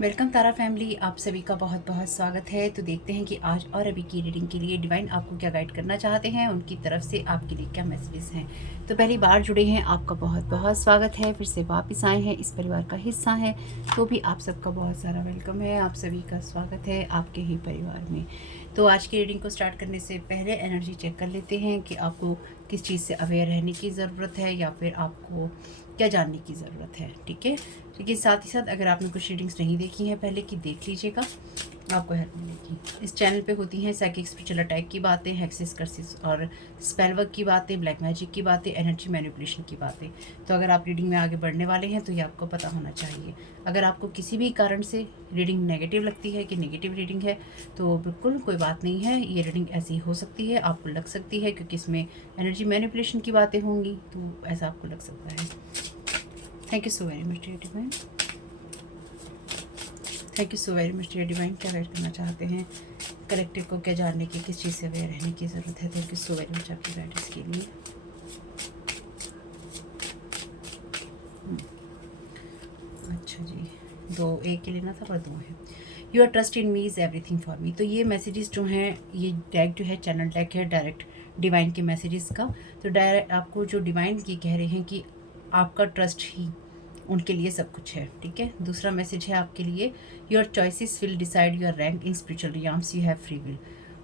Welcome तारा family, आप सभी का बहुत बहुत स्वागत है। तो देखते हैं कि आज और अभी की रीडिंग के लिए डिवाइन आपको क्या गाइड करना चाहते हैं, उनकी तरफ से आपके लिए क्या मैसेजेस हैं। तो पहली बार जुड़े हैं, आपका बहुत बहुत स्वागत है। फिर से वापस आए हैं, इस परिवार का हिस्सा है, तो भी आप सबका बहुत सारा वेलकम है। आप सभी का स्वागत है आपके ही परिवार में। तो आज की रीडिंग को स्टार्ट करने से पहले एनर्जी चेक कर लेते हैं कि आपको किस चीज़ से अवेयर रहने की ज़रूरत है या फिर आपको क्या जानने की ज़रूरत है। ठीक है, लेकिन साथ ही साथ अगर आपने कुछ रीडिंग्स नहीं देखी हैं पहले की, देख लीजिएगा, आपको हेल्प मिलेगी। इस चैनल पे होती हैं साइकिक स्पिरिचुअल अटैक की बातें, हेक्सिस कर्सिस और स्पेल वर्क की बातें, ब्लैक मैजिक की बातें, एनर्जी मैनिपुलेशन की बातें। तो अगर आप रीडिंग में आगे बढ़ने वाले हैं तो ये आपको पता होना चाहिए। अगर आपको किसी भी कारण से रीडिंग नेगेटिव लगती है कि नेगेटिव रीडिंग है तो बिल्कुल कोई बात नहीं है, ये रीडिंग ऐसी हो सकती है, आपको लग सकती है क्योंकि इसमें एनर्जी मैनिपुलेशन की बातें होंगी, तो ऐसा आपको लग सकता है। Thank you so very much dear divine. Thank you so very much dear divine. क्या गाइड करना चाहते हैं कलेक्टिव को, क्या जानने की, किस चीज़ से अवेयर रहने की ज़रूरत है। Thank you so very much आपकी गाइडेंस के लिए। अच्छा जी, दो एक के लेना था पर दो है। Your trust in me is everything for me. तो ये मैसेजेस जो हैं, ये डेक जो है चैनल डेक है डायरेक्ट डिवाइन के मैसेजेस का। तो डायरेक्ट आपको जो डिवाइन की कह रहे हैं कि आपका ट्रस्ट ही उनके लिए सब कुछ है। ठीक है, दूसरा मैसेज है आपके लिए, your choices will decide your rank in spiritual realms, you have free will.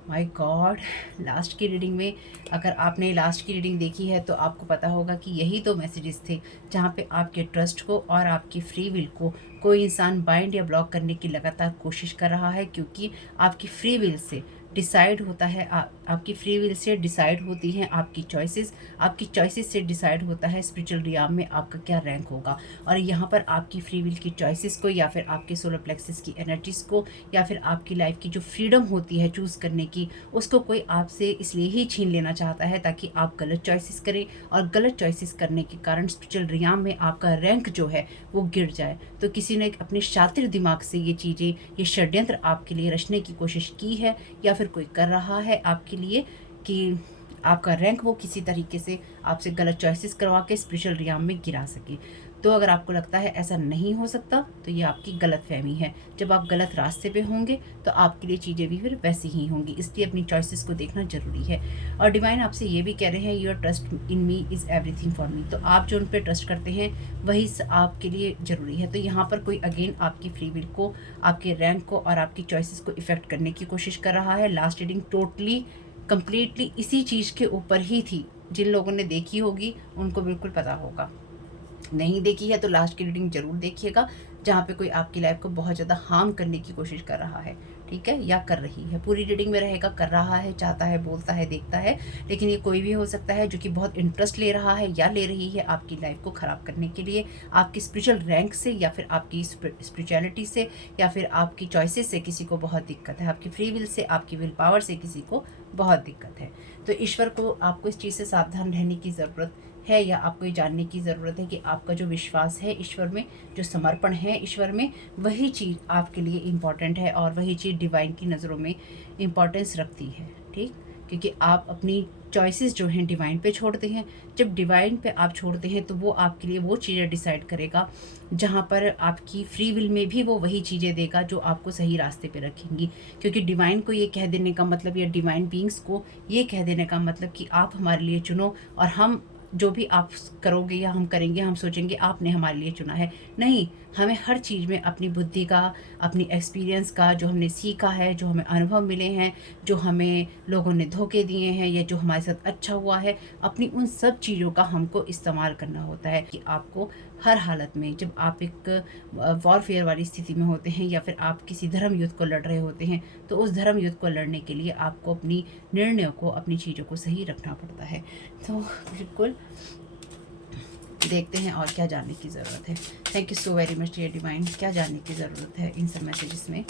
My god, last की रीडिंग में अगर आपने लास्ट की रीडिंग देखी है तो आपको पता होगा कि यही तो मैसेजेस थे जहाँ पे आपके ट्रस्ट को और आपकी फ्री विल को कोई इंसान बाइंड या ब्लॉक करने की लगातार कोशिश कर रहा है, क्योंकि आपकी फ्री विल से डिसाइड होता है, आपकी फ्री विल से डिसाइड होती हैं आपकी चॉइसेस, आपकी चॉइसेस से डिसाइड होता है स्पिरिचुअल रियाम में आपका क्या रैंक होगा। और यहाँ पर आपकी फ्री विल की चॉइसेस को या फिर आपके सोलर प्लेक्सस की एनर्जीज को या फिर आपकी लाइफ की जो फ्रीडम होती है चूज़ करने की, उसको कोई आपसे इसलिए ही छीन लेना चाहता है ताकि आप गलत चॉइसेस करें, और गलत चॉइसेस करने के कारण स्पिरिचुअल रियाम में आपका रैंक जो है वो गिर जाए। तो किसी ने अपने शातिर दिमाग से ये चीज़ें, ये षड्यंत्र आपके लिए रचने की कोशिश की है या फिर कोई कर रहा है आपके लिए कि आपका रैंक वो किसी तरीके से आपसे गलत चॉइसेस करवा के स्पिरिचुअल रियाम में गिरा सके। तो अगर आपको लगता है ऐसा नहीं हो सकता तो ये आपकी गलत फहमी है। जब आप गलत रास्ते पे होंगे तो आपके लिए चीज़ें भी फिर वैसी ही होंगी, इसलिए अपनी चॉइसेस को देखना ज़रूरी है। और डिवाइन आपसे ये भी कह रहे हैं, your trust in me is everything for me. तो आप जो उन पर ट्रस्ट करते हैं वही आपके लिए ज़रूरी है। तो यहाँ पर कोई अगेन आपकी फ्री विल को, आपके रैंक को और आपकी चॉइसेस को इफ़ेक्ट करने की कोशिश कर रहा है। लास्ट रीडिंग टोटली कंप्लीटली इसी चीज़ के ऊपर ही थी। जिन लोगों ने देखी होगी उनको बिल्कुल पता होगा, नहीं देखी है तो लास्ट की रीडिंग जरूर देखिएगा, जहाँ पे कोई आपकी लाइफ को बहुत ज़्यादा हार्म करने की कोशिश कर रहा है। ठीक है, या कर रही है, पूरी रीडिंग में रहेगा कर रहा है, चाहता है, बोलता है, देखता है, लेकिन ये कोई भी हो सकता है जो कि बहुत इंटरेस्ट ले रहा है या ले रही है आपकी लाइफ को ख़राब करने के लिए, आपकी स्पिरिचुअल रैंक से या फिर आपकी स्पिरिचुअलिटी से या फिर आपकी चॉइसेस से किसी को बहुत दिक्कत है, आपकी फ्री विल से, आपकी विल पावर से किसी को बहुत दिक्कत है। तो ईश्वर को आपको इस चीज़ से सावधान रहने की ज़रूरत है, या आपको ये जानने की ज़रूरत है कि आपका जो विश्वास है ईश्वर में, जो समर्पण है ईश्वर में, वही चीज़ आपके लिए इम्पॉर्टेंट है और वही चीज़ डिवाइन की नज़रों में इम्पॉर्टेंस रखती है। ठीक, क्योंकि आप अपनी चॉइसेस जो हैं डिवाइन पे छोड़ते हैं। जब डिवाइन पे आप छोड़ते हैं तो वो आपके लिए वो चीज़ें डिसाइड करेगा जहाँ पर आपकी फ्री विल में भी वो वही चीज़ें देगा जो आपको सही रास्ते पे रखेंगी। क्योंकि डिवाइन को ये कह देने का मतलब, या डिवाइन बींग्स को ये कह देने का मतलब कि आप हमारे लिए चुनो और हम जो भी आप करोगे या हम करेंगे हम सोचेंगे आपने हमारे लिए चुना है। नहीं, हमें हर चीज़ में अपनी बुद्धि का, अपनी एक्सपीरियंस का, जो हमने सीखा है, जो हमें अनुभव मिले हैं, जो हमें लोगों ने धोखे दिए हैं या जो हमारे साथ अच्छा हुआ है, अपनी उन सब चीज़ों का हमको इस्तेमाल करना होता है। कि आपको हर हालत में, जब आप एक वॉरफेयर वाली स्थिति में होते हैं या फिर आप किसी धर्म युद्ध को लड़ रहे होते हैं, तो उस धर्म युद्ध को लड़ने के लिए आपको अपनी निर्णयों को, अपनी चीज़ों को सही रखना पड़ता है। तो बिल्कुल देखते हैं और क्या जानने की ज़रूरत है। Thank you so very much dear divine. क्या जानने की ज़रूरत है इन सब मैसेजेस में।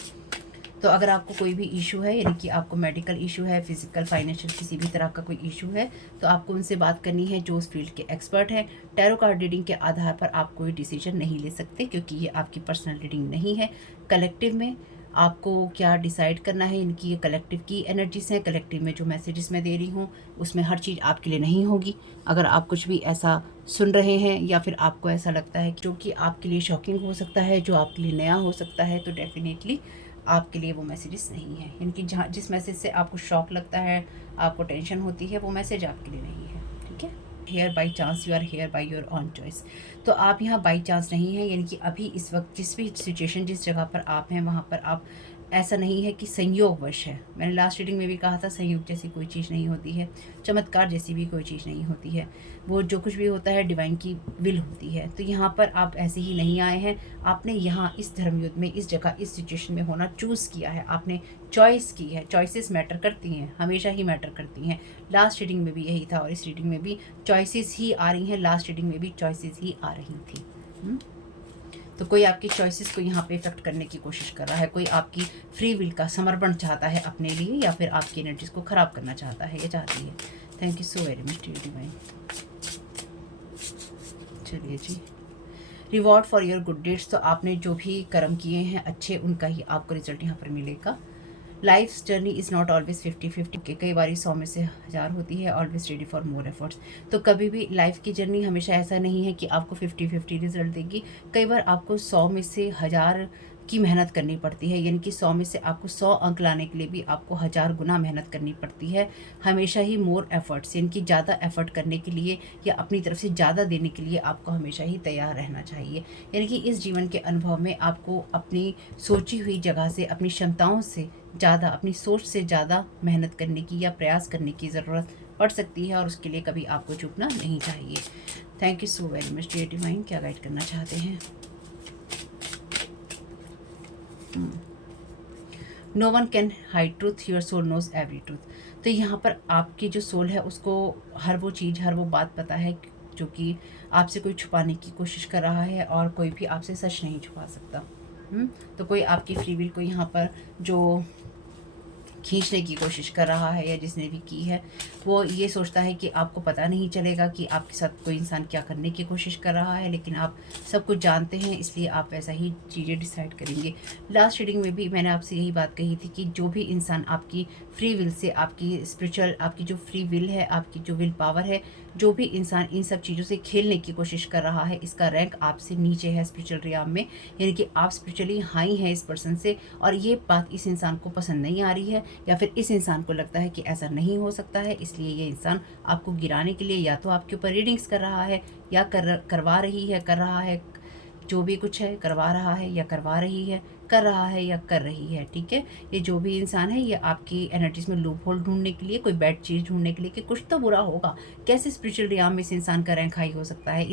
तो अगर आपको कोई भी इशू है, यानी कि आपको मेडिकल इशू है, फिजिकल, फाइनेंशियल, किसी भी तरह का कोई इशू है, तो आपको उनसे बात करनी है जो उस फील्ड के एक्सपर्ट हैं। टैरो कार्ड रीडिंग के आधार पर आप कोई डिसीजन नहीं ले सकते, क्योंकि ये आपकी पर्सनल रीडिंग नहीं है। कलेक्टिव में आपको क्या डिसाइड करना है। इनकी ये कलेक्टिव की एनर्जीज हैं। कलेक्टिव में जो मैसेजेस मैं दे रही हूँ उसमें हर चीज़ आपके लिए नहीं होगी। अगर आप कुछ भी ऐसा सुन रहे हैं या फिर आपको ऐसा लगता है जो कि आपके लिए शॉकिंग हो सकता है, जो आपके लिए नया हो सकता है, तो डेफिनेटली आपके लिए वो मैसेजेस नहीं है। यानी कि जहाँ जिस मैसेज से आपको शॉक लगता है, आपको टेंशन होती है, वो मैसेज आपके लिए नहीं है। ठीक है। Here by chance, you are here by your own choice. तो आप यहाँ बाई चांस नहीं है, यानी कि अभी इस वक्त जिस भी सिचुएशन, जिस जगह पर आप हैं, वहाँ पर आप ऐसा नहीं है कि संयोगवश है। मैंने लास्ट रीडिंग में भी कहा था, संयोग जैसी कोई चीज़ नहीं होती है, चमत्कार जैसी भी कोई चीज़ नहीं होती है। वो जो कुछ भी होता है डिवाइन की विल होती है। तो यहाँ पर आप ऐसे ही नहीं आए हैं। आपने यहाँ इस धर्मयुद्ध में, इस जगह, इस सिचुएशन में होना चूज़ किया है। आपने चॉइस की है। चॉइसेस मैटर करती हैं, हमेशा ही मैटर करती हैं। लास्ट रीडिंग में भी यही था और इस रीडिंग में भी चॉइसेस ही आ रही हैं। लास्ट रीडिंग में भी चॉइसेस ही आ रही थी। तो कोई आपकी चॉइसेस को यहाँ पे इफेक्ट करने की कोशिश कर रहा है। कोई आपकी फ्री विल का समर्पण चाहता है अपने लिए, या फिर आपकी एनर्जीज को ख़राब करना चाहता है या चाहती है। Thank you so very much dear divine. चलिए जी, reward for your good deeds. तो आपने जो भी कर्म किए हैं अच्छे, उनका ही आपको रिजल्ट यहाँ पर मिलेगा। Life journey is not always 50-50 के, कई बार 100 में से 1000 होती है। Always ready for more efforts. तो कभी भी लाइफ की जर्नी हमेशा ऐसा नहीं है कि आपको 50-50 रिजल्ट देगी। कई बार आपको 100 में से 1000 की मेहनत करनी पड़ती है। यानी कि 100 में से आपको 100 अंक लाने के लिए भी आपको 1000 गुना मेहनत करनी पड़ती है। हमेशा ही मोर एफर्ट्स, यानी कि ज़्यादा एफर्ट करने के लिए या अपनी तरफ से ज़्यादा देने के लिए आपको हमेशा ही तैयार रहना चाहिए। यानी कि इस जीवन के अनुभव में आपको अपनी सोची हुई जगह से, अपनी क्षमताओं से ज़्यादा, अपनी सोच से ज़्यादा मेहनत करने की या प्रयास करने की ज़रूरत पड़ सकती है, और उसके लिए कभी आपको झुकना नहीं चाहिए। Thank you so very much dear divine. क्या गाइड करना चाहते हैं? No one can hide truth, your soul knows every truth. तो यहाँ पर आपकी जो सोल है उसको हर वो चीज़, हर वो बात पता है जो कि आपसे कोई छुपाने की कोशिश कर रहा है, और कोई भी आपसे सच नहीं छुपा सकता। तो कोई आपकी फ्री विल को यहाँ पर जो खींचने की कोशिश कर रहा है, या जिसने भी की है, वो ये सोचता है कि आपको पता नहीं चलेगा कि आपके साथ कोई इंसान क्या करने की कोशिश कर रहा है, लेकिन आप सब कुछ जानते हैं, इसलिए आप वैसा ही चीज़ें डिसाइड करेंगे। लास्ट रीडिंग में भी मैंने आपसे यही बात कही थी कि जो भी इंसान आपकी फ्री विल से, आपकी स्पिरिचुअल, आपकी जो फ्री विल है, आपकी जो विल पावर है, जो भी इंसान इन सब चीज़ों से खेलने की कोशिश कर रहा है, इसका रैंक आपसे नीचे है स्पिरिचुअल रियाम में। यानी कि आप स्पिरिचुअली हाई हैं इस पर्सन से, और ये बात इस इंसान को पसंद नहीं आ रही है, या फिर इस इंसान को लगता है कि ऐसा नहीं हो सकता है। इसलिए ये इंसान आपको गिराने के लिए या तो आपके ऊपर रीडिंग्स कर रहा है, या करवा रही है, कर रहा है, जो भी कुछ है करवा रहा है, या करवा रही है, कर रहा है, या कर रही है। ठीक है। ये जो भी इंसान है, ये आपकी एनर्जीज में लूप होल ढूंढने के लिए, कोई बैड चीज़ ढूंढने के लिए कि कुछ तो बुरा होगा। कैसे स्पिरिचुअल रियाम में इस इंसान का रैंक हाई हो सकता है?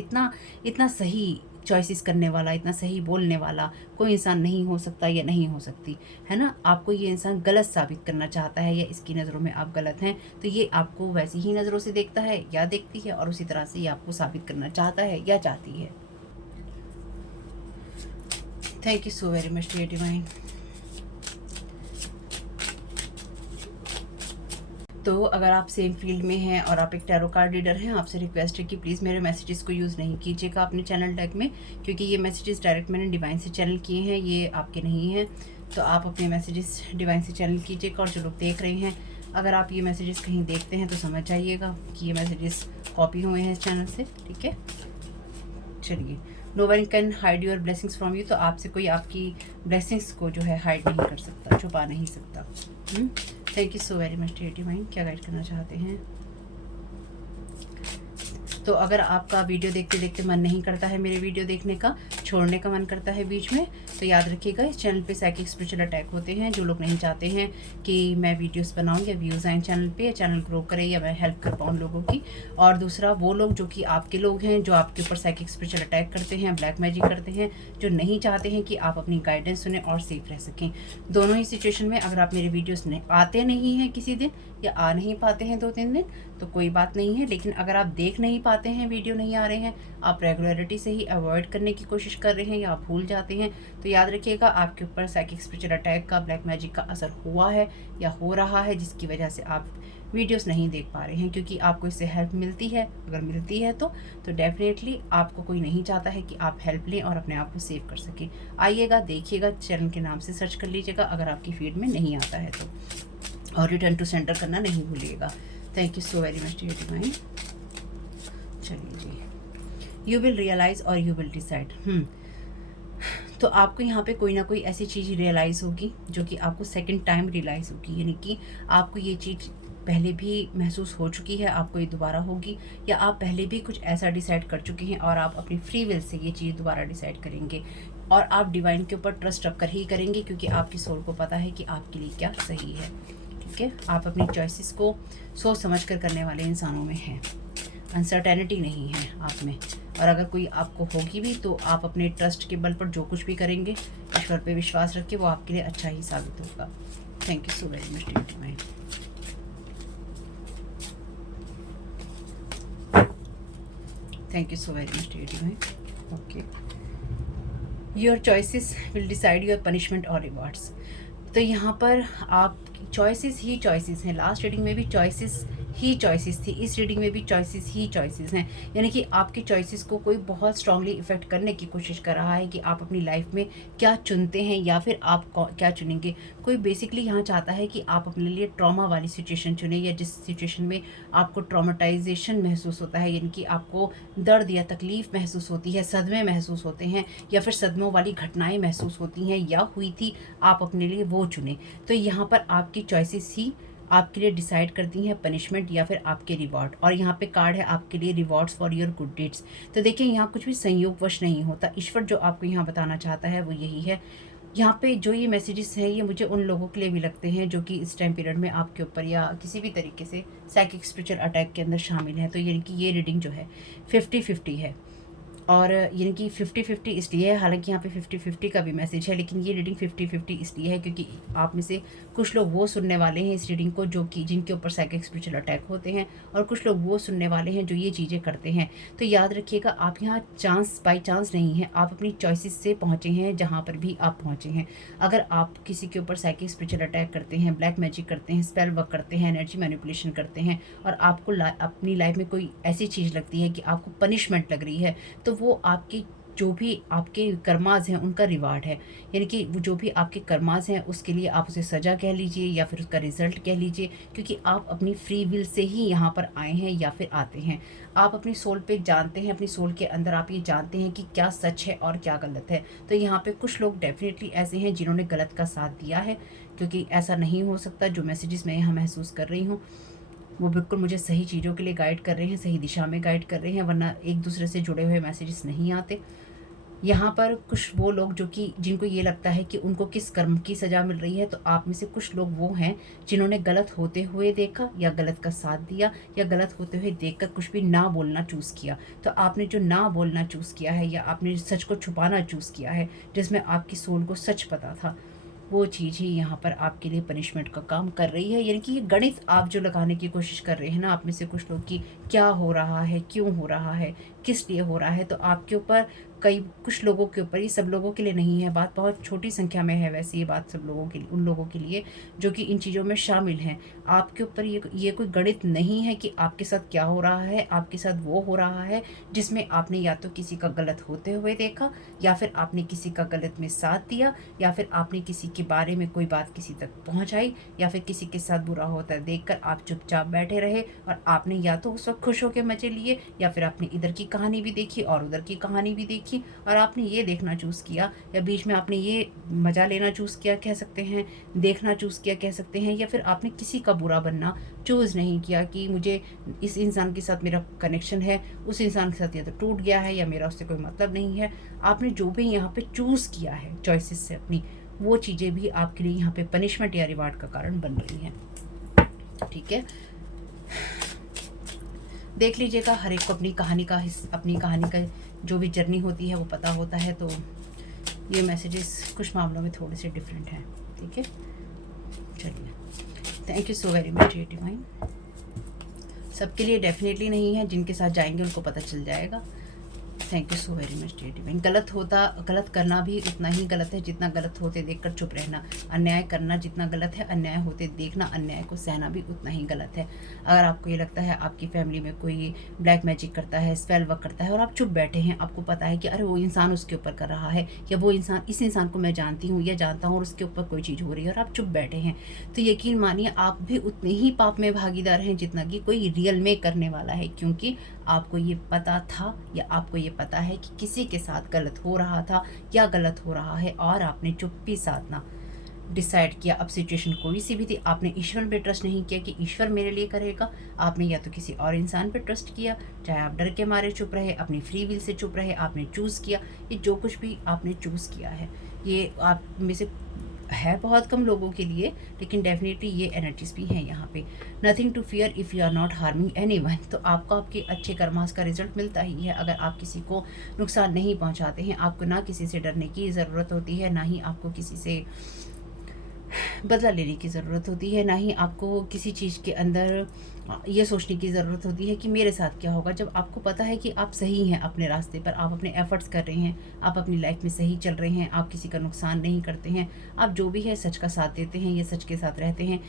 इतना सही चॉइसेस करने वाला, इतना सही बोलने वाला कोई इंसान नहीं हो सकता, या नहीं हो सकती, है ना। आपको ये इंसान गलत साबित करना चाहता है, या इसकी नज़रों में आप गलत हैं, तो ये आपको वैसी ही नज़रों से देखता है या देखती है, और उसी तरह से ये आपको साबित करना चाहता है या चाहती है। Thank you so very much dear divine. तो अगर आप सेम फील्ड में हैं और आप एक टैरो कार्ड रीडर हैं, आपसे रिक्वेस्ट है कि प्लीज़ मेरे मैसेजेस को यूज़ नहीं कीजिएगा अपने चैनल डेक में, क्योंकि ये मैसेजेस डायरेक्ट मैंने डिवाइन से चैनल किए हैं, ये आपके नहीं हैं। तो आप अपने मैसेजेस डिवाइन से चैनल कीजिएगा। और जो लोग देख रहे हैं, अगर आप ये मैसेजेस कहीं देखते हैं तो समझ जाइएगा कि ये मैसेजेस कॉपी हुए हैं इस चैनल से। ठीक है। चलिए, no one can hide your blessings from you. तो आपसे कोई आपकी ब्लेसिंग्स को जो है हाइड नहीं कर सकता, छुपा नहीं सकता। Thank you so very much dear divine. क्या गाइड करना चाहते हैं? तो अगर आपका वीडियो देखते देखते मन नहीं करता है मेरे वीडियो देखने का, छोड़ने का मन करता है बीच में, तो याद रखिएगा इस चैनल पे साइकिक स्पिरिचुअल अटैक होते हैं। जो लोग नहीं चाहते हैं कि मैं वीडियोस बनाऊं या व्यूज़ आएँ चैनल पे, या चैनल ग्रो करे, या मैं हेल्प कर पाऊँ लोगों की। और दूसरा, वो लोग जो कि आपके लोग हैं, जो आपके ऊपर साइकिक स्पिरिचुअल अटैक करते हैं, ब्लैक मैजिक करते हैं, जो नहीं चाहते हैं कि आप अपनी गाइडेंस सुने और सेफ रह सकें। दोनों ही सिचुएशन में अगर आप मेरे वीडियोज़ आते नहीं हैं किसी दिन, या आ नहीं पाते हैं 2-3 दिन, तो कोई बात नहीं है। लेकिन अगर आप देख नहीं पाते हैं, वीडियो नहीं आ रहे हैं, आप रेगुलरिटी से ही अवॉइड करने की कोशिश कर रहे हैं या आप भूल जाते हैं, तो याद रखिएगा आपके ऊपर साइकिक स्पिरिचुअल अटैक का, ब्लैक मैजिक का असर हुआ है या हो रहा है, जिसकी वजह से आप वीडियोस नहीं देख पा रहे हैं। क्योंकि आपको इससे हेल्प मिलती है, अगर मिलती है तो डेफिनेटली आपको कोई नहीं चाहता है कि आप हेल्प लें और अपने आप को सेव कर सकें। आइएगा, देखिएगा, चैनल के नाम से सर्च कर लीजिएगा अगर आपकी फीड में नहीं आता है तो, और रिटर्न टू सेंटर करना नहीं भूलिएगा। Thank you so very much dear divine. चलिए जी, यू विल रियलाइज और यू विल डिसाइड। तो आपको यहाँ पे कोई ना कोई ऐसी चीज़ रियलाइज़ होगी जो कि आपको सेकंड टाइम रियलाइज़ होगी, यानी कि आपको ये चीज़ पहले भी महसूस हो चुकी है, आपको ये दोबारा होगी, या आप पहले भी कुछ ऐसा डिसाइड कर चुके हैं और आप अपनी फ्री विल से ये चीज़ दोबारा डिसाइड करेंगे, और आप डिवाइन के ऊपर ट्रस्ट रख कर ही करेंगे, क्योंकि आपकी सोल को पता है कि आपके लिए क्या सही है। ठीक है, आप अपनी चॉइसेस को सोच समझ कर करने वाले इंसानों में हैं, अनसर्टेनिटी नहीं है आप में। और अगर कोई आपको होगी भी तो आप अपने ट्रस्ट के बल पर जो कुछ भी करेंगे, ईश्वर पे विश्वास रख के, वो आपके लिए अच्छा ही साबित होगा। Thank you so very much dear divine. Thank you so very much dear divine. Okay, your choices will decide your punishment और रिवॉर्ड्स। तो यहाँ पर आप चॉइसेस ही चॉइसेस हैं। लास्ट रीडिंग में भी चॉइसेस ही चॉइसेस थी, इस रीडिंग में भी चॉइसेस ही चॉइसेस हैं। यानी कि आपकी चॉइसेस को कोई बहुत स्ट्रांगली इफेक्ट करने की कोशिश कर रहा है कि आप अपनी लाइफ में क्या चुनते हैं या फिर आप क्या चुनेंगे। कोई बेसिकली यहाँ चाहता है कि आप अपने लिए ट्रॉमा वाली सिचुएशन चुने, या जिस सिचुएशन में आपको ट्रॉमेटाइजेशन महसूस होता है, यानी कि आपको दर्द या तकलीफ महसूस होती है, सदमे महसूस होते हैं, या फिर सदमों वाली घटनाएं महसूस होती हैं या हुई थी, आप अपने लिए वो चुने। तो यहाँ पर आपकी चॉइसेस ही आपके लिए डिसाइड करती हैं पनिशमेंट या फिर आपके रिवॉर्ड। और यहाँ पे कार्ड है आपके लिए rewards for your good deeds. तो देखिए, यहाँ कुछ भी संयोगवश नहीं होता। ईश्वर जो आपको यहाँ बताना चाहता है वो यही है। यहाँ पे जो ये मैसेजेस हैं, ये मुझे उन लोगों के लिए भी लगते हैं जो कि इस टाइम पीरियड में आपके ऊपर या किसी भी तरीके से साइकिक स्पिरिचुअल अटैक के अंदर शामिल है। तो यानी कि ये रीडिंग जो है 50-50 है, और यानी कि 50-50 इसलिए है, हालांकि यहाँ पे 50-50 का भी मैसेज है, लेकिन ये रीडिंग 50-50 इसलिए है क्योंकि आप में से कुछ लोग वो सुनने वाले हैं इस रीडिंग को जो कि जिनके ऊपर साइकिक स्पिरिचुअल अटैक होते हैं, और कुछ लोग वो सुनने वाले हैं जो ये चीज़ें करते हैं। तो याद रखिएगा, आप यहाँ चांस बाई चांस नहीं है, आप अपनी चॉइसेस से पहुँचे हैं जहाँ पर भी आप पहुँचे हैं। अगर आप किसी के ऊपर साइकिक स्पिरिचुअल अटैक करते हैं, ब्लैक मैजिक करते हैं, स्पेल वर्क करते हैं, एनर्जी मैनिपुलेशन करते हैं, और आपको अपनी लाइफ में कोई ऐसी चीज़ लगती है कि आपको पनिशमेंट लग रही है, तो वो आपकी जो भी आपके कर्माज हैं उनका रिवार्ड है। यानी कि वो जो भी आपके कर्माज हैं उसके लिए आप उसे सज़ा कह लीजिए या फिर उसका रिजल्ट कह लीजिए, क्योंकि आप अपनी फ्री विल से ही यहाँ पर आए हैं या फिर आते हैं। आप अपनी सोल पे जानते हैं, अपनी सोल के अंदर आप ये जानते हैं कि क्या सच है और क्या गलत है। तो यहाँ पे कुछ लोग डेफिनेटली ऐसे हैं जिन्होंने गलत का साथ दिया है, क्योंकि ऐसा नहीं हो सकता। जो मैसेजेस मैं यहाँ महसूस कर रही हूँ वो बिल्कुल मुझे सही चीज़ों के लिए गाइड कर रहे हैं, सही दिशा में गाइड कर रहे हैं, वरना एक दूसरे से जुड़े हुए मैसेजेस नहीं आते। यहाँ पर कुछ वो लोग जो कि जिनको ये लगता है कि उनको किस कर्म की सज़ा मिल रही है, तो आप में से कुछ लोग वो हैं जिन्होंने गलत होते हुए देखा या गलत का साथ दिया या गलत होते हुए देखकर कुछ भी ना बोलना चूज़ किया। तो आपने जो ना बोलना चूज़ किया है या आपने सच को छुपाना चूज़ किया है, जिसमें आपकी सोल को सच पता था, वो चीज़ ही यहाँ पर आपके लिए पनिशमेंट का काम कर रही है। यानी कि ये गणित आप जो लगाने की कोशिश कर रहे हैं ना, आप में से कुछ लोग, कि क्या हो रहा है, क्यों हो रहा है, किस लिए हो रहा है, तो आपके ऊपर कुछ लोगों के ऊपर, ये सब लोगों के लिए नहीं है, बात बहुत छोटी संख्या में है वैसे ये बात सब लोगों के लिए, उन लोगों के लिए जो कि इन चीज़ों में शामिल हैं। आपके ऊपर ये कोई गणित नहीं है कि आपके साथ क्या हो रहा है, आपके साथ वो हो रहा है जिसमें आपने या तो किसी का गलत होते हुए देखा, या फिर आपने किसी का गलत में साथ दिया, या फिर आपने किसी के बारे में कोई बात किसी तक पहुंचाई, या फिर किसी के साथ बुरा होता देखकर आप चुपचाप बैठे रहे और आपने या तो उस वक्त खुश होकर मजे लिए, या फिर आपने इधर की कहानी भी देखी और उधर की कहानी भी देखी और आपने ये देखना चूज़ किया, या बीच में आपने ये मज़ा लेना चूज़ किया कह सकते हैं, देखना चूज़ किया कह सकते हैं, या फिर आपने किसी का बुरा बनना चूज़ नहीं किया कि मुझे इस इंसान के साथ मेरा कनेक्शन है, उस इंसान के साथ या तो टूट गया है या मेरा उससे कोई मतलब नहीं है। आपने जो भी यहाँ पे चूज़ किया है चॉइसेस से अपनी, वो चीज़ें भी आपके लिए यहाँ पे पनिशमेंट या रिवार्ड का कारण बन रही हैं। ठीक है, देख लीजिएगा, हर एक को अपनी कहानी का जो भी जर्नी होती है वो पता होता है। तो ये मैसेजेस कुछ मामलों में थोड़े से डिफरेंट हैं। ठीक है, चलिए, thank you so very much divine. सबके लिए डेफिनेटली नहीं है, जिनके साथ जाएंगे उनको पता चल जाएगा। Thank you so very much dear divine. गलत करना भी उतना ही गलत है जितना गलत होते देखकर चुप रहना। अन्याय करना जितना गलत है, अन्याय होते देखना, अन्याय को सहना भी उतना ही गलत है। अगर आपको ये लगता है आपकी फैमिली में कोई ब्लैक मैजिक करता है, स्पेल वर्क करता है और आप चुप बैठे हैं, आपको पता है कि अरे वो इंसान उसके ऊपर कर रहा है, या वो इंसान इस इंसान को मैं जानती हूँ या जानता हूँ और उसके ऊपर कोई चीज़ हो रही है और आप चुप बैठे हैं, तो यकीन मानिए आप भी उतने ही पाप में भागीदार हैं जितना कि कोई रियल में करने वाला है। क्योंकि आपको ये पता था या आपको ये पता है कि किसी के साथ गलत हो रहा था या गलत हो रहा है, और आपने चुप्पी साधना डिसाइड किया। अब सिचुएशन कोई सी भी थी, आपने ईश्वर पे ट्रस्ट नहीं किया कि ईश्वर मेरे लिए करेगा, आपने या तो किसी और इंसान पे ट्रस्ट किया, चाहे आप डर के मारे चुप रहे, अपनी फ्री विल से चुप रहे, आपने चूज़ किया। ये जो कुछ भी आपने चूज़ किया है, ये आप में से है बहुत कम लोगों के लिए, लेकिन डेफिनेटली ये एनर्जीज भी हैं यहाँ पे। Nothing to fear if you are not harming anyone. तो आपको आपके अच्छे कर्मास का रिजल्ट मिलता ही है अगर आप किसी को नुकसान नहीं पहुँचाते हैं। आपको ना किसी से डरने की ज़रूरत होती है, ना ही आपको किसी से बदला लेने की ज़रूरत होती है, ना ही आपको किसी चीज़ के अंदर ये सोचने की ज़रूरत होती है कि मेरे साथ क्या होगा। जब आपको पता है कि आप सही हैं अपने रास्ते पर, आप अपने एफर्ट्स कर रहे हैं, आप अपनी लाइफ में सही चल रहे हैं, आप किसी का नुकसान नहीं करते हैं, आप जो भी है सच का साथ देते हैं, ये सच के साथ रहते हैं।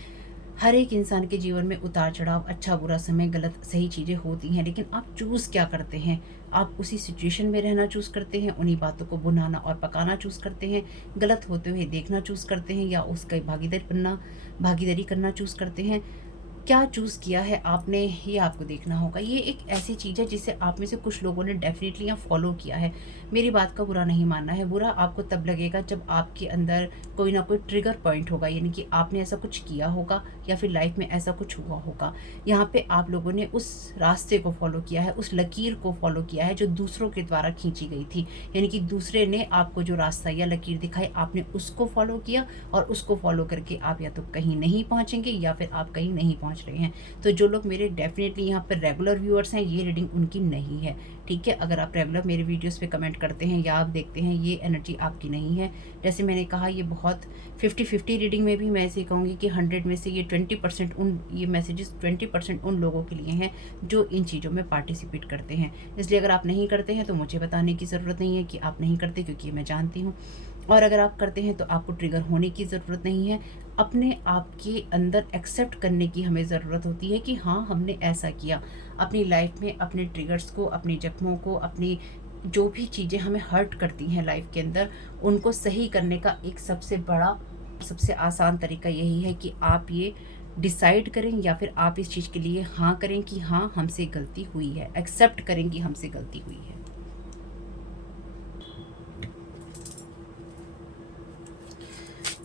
हर एक इंसान के जीवन में उतार चढ़ाव, अच्छा बुरा समय, गलत सही चीज़ें होती हैं, लेकिन आप चूज़ क्या करते हैं। आप उसी सिचुएशन में रहना चूज़ करते हैं, उन्हीं बातों को बुनाना और पकाना चूज़ करते हैं, गलत होते हुए देखना चूज़ करते हैं, या उसका भागीदारी करना चूज़ करते हैं। क्या चूज़ किया है आपने, ये आपको देखना होगा। ये एक ऐसी चीज़ है जिसे आप में से कुछ लोगों ने डेफिनेटली यहाँ फॉलो किया है। मेरी बात का बुरा नहीं मानना है, बुरा आपको तब लगेगा जब आपके अंदर कोई ना कोई ट्रिगर पॉइंट होगा, यानी कि आपने ऐसा कुछ किया होगा या फिर लाइफ में ऐसा कुछ हुआ होगा। यहाँ पे आप लोगों ने उस रास्ते को फॉलो किया है, उस लकीर को फॉलो किया है जो दूसरों के द्वारा खींची गई थी, यानी कि दूसरे ने आपको जो रास्ता या लकीर दिखाई, आपने उसको फॉलो किया, और उसको फॉलो करके आप या तो कहीं नहीं पहुँचेंगे या फिर आप कहीं नहीं पहुँच रहे हैं। तो जो लोग मेरे डेफिनेटली यहाँ पर रेगुलर व्यूअर्स हैं, ये रीडिंग उनकी नहीं है, ठीक है। अगर आप रेगुलर मेरे वीडियोस पे कमेंट करते हैं या आप देखते हैं, ये एनर्जी आपकी नहीं है। जैसे मैंने कहा, ये बहुत 50-50 रीडिंग में भी मैं ऐसे कहूँगी कि 100 में से ये 20% ये मैसेजेस 20% उन लोगों के लिए हैं जो इन चीज़ों में पार्टिसिपेट करते हैं। इसलिए अगर आप नहीं करते हैं तो मुझे बताने की ज़रूरत नहीं है कि आप नहीं करते, क्योंकि मैं जानती हूँ। और अगर आप करते हैं तो आपको ट्रिगर होने की ज़रूरत नहीं है। अपने आप के अंदर एक्सेप्ट करने की हमें ज़रूरत होती है कि हाँ, हमने ऐसा किया। अपनी लाइफ में अपने ट्रिगर्स को, अपनी जख्मों को, अपनी जो भी चीज़ें हमें हर्ट करती हैं लाइफ के अंदर, उनको सही करने का एक सबसे बड़ा, सबसे आसान तरीका यही है कि आप ये डिसाइड करें या फिर आप इस चीज़ के लिए हाँ करें कि हाँ, हमसे गलती हुई है, एक्सेप्ट करें कि हमसे गलती हुई है।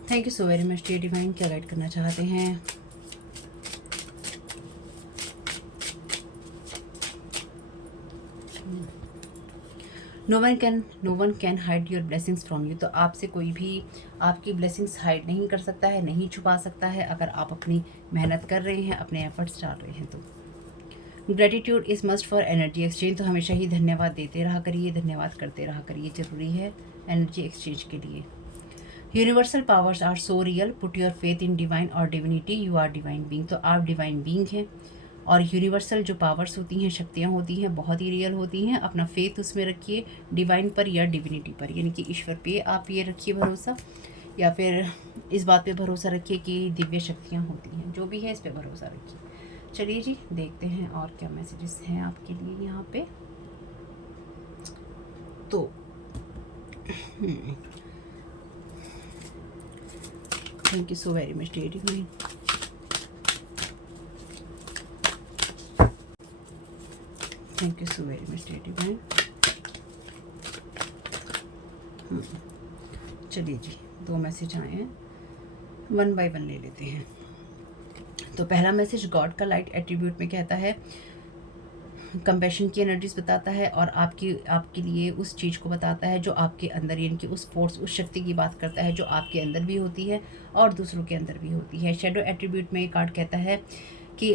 Thank you so very much dear divine. क्या गाइड करना चाहते हैं? No one can hide your blessings from you. तो आपसे कोई भी आपकी ब्लेसिंग्स हाइड नहीं कर सकता है, नहीं छुपा सकता है, अगर आप अपनी मेहनत कर रहे हैं, अपने एफर्ट्स डाल रहे हैं तो। Gratitude is must for energy exchange. तो हमेशा ही धन्यवाद देते रहा करिए, धन्यवाद करते रहा करिए, ज़रूरी है एनर्जी एक्सचेंज के लिए। Universal powers are so real, put your faith in divine और divinity, you are divine being. तो आप डिवाइन बीइंग हैं, और यूनिवर्सल जो पावर्स होती हैं, शक्तियाँ होती हैं, बहुत ही रियल होती हैं। अपना फेथ उसमें रखिए, डिवाइन पर या डिविनिटी पर, यानी कि ईश्वर पे आप ये रखिए भरोसा, या फिर इस बात पे भरोसा रखिए कि दिव्य शक्तियाँ होती हैं, जो भी है इस पे भरोसा रखिए। चलिए जी, देखते हैं और क्या मैसेजेस हैं आपके लिए यहाँ पे। तो thank you so very much dear divine. Thank you so very much dear divine. चलिए जी, 2 मैसेज आए हैं, 1 बाय 1 ले लेते हैं। तो पहला मैसेज गॉड का लाइट एट्रीब्यूट में कहता है, कंपैशन की एनर्जीज बताता है, और आपके लिए उस चीज़ को बताता है जो आपके अंदर, यानी कि उस फोर्स, उस शक्ति की बात करता है जो आपके अंदर भी होती है और दूसरों के अंदर भी होती है। शैडो एट्रीब्यूट में ये कार्ड कहता है कि